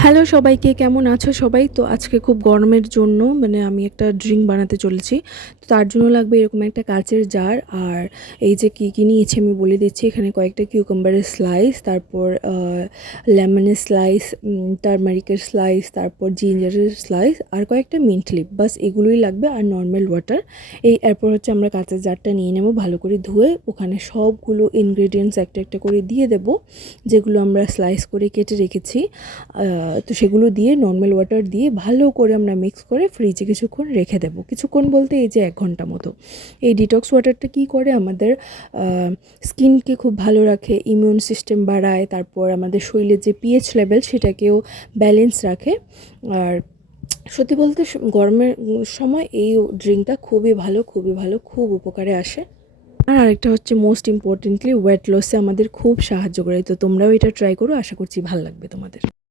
Hello সবাইকে, কেমন আছো সবাই? তো আজকে খুব গরমের জন্য আমি একটা ড্রিঙ্ক বানাতে চলেছি। তো তার জন্য লাগবে এরকম একটা কাঁচের জার। আর এই যে কী নিয়েছি আমি বলে দিচ্ছি। এখানে কয়েকটা কিউকাম্বারের স্লাইস, তারপর লেমনের স্লাইস, টারমারিকের স্লাইস, তারপর জিঞ্জারের স্লাইস আর কয়েকটা মিন্ট লিপ। বাস এগুলোই লাগবে, আর নর্মাল ওয়াটার। এরপর হচ্ছে আমরা কাঁচের জারটা নিয়ে নেব, ভালো করে ধুয়ে ওখানে সবগুলো ইনগ্রেডিয়েন্টস একটা একটা করে দিয়ে দেব, যেগুলো আমরা স্লাইস করে কেটে রেখেছি। তো সেগুলো দিয়ে নর্মাল ওয়াটার দিয়ে ভালো করে আমরা মিক্স করে ফ্রিজে কিছুক্ষণ রেখে দেবো। কিছুক্ষণ বলতে এই যে 1 ঘন্টা মতো। এই ডিটক্স ওয়াটারটা কী করে, আমাদের স্কিনকে খুব ভালো রাখে, ইমিউন সিস্টেম বাড়ায়, তারপর আমাদের শরীরের যে পিএইচ লেভেল সেটাকেও ব্যালেন্স রাখে। আর সত্যি বলতে গরমের সময় এই ড্রিঙ্কটা খুবই ভালো, খুবই ভালো, খুব উপকারে আসে। আর আরেকটা হচ্ছে মোস্ট ইম্পর্টেন্টলি ওয়েট লসে আমাদের খুব সাহায্য করে। তো তোমরাও এটা ট্রাই করো, আশা করছি ভালো লাগবে তোমাদের।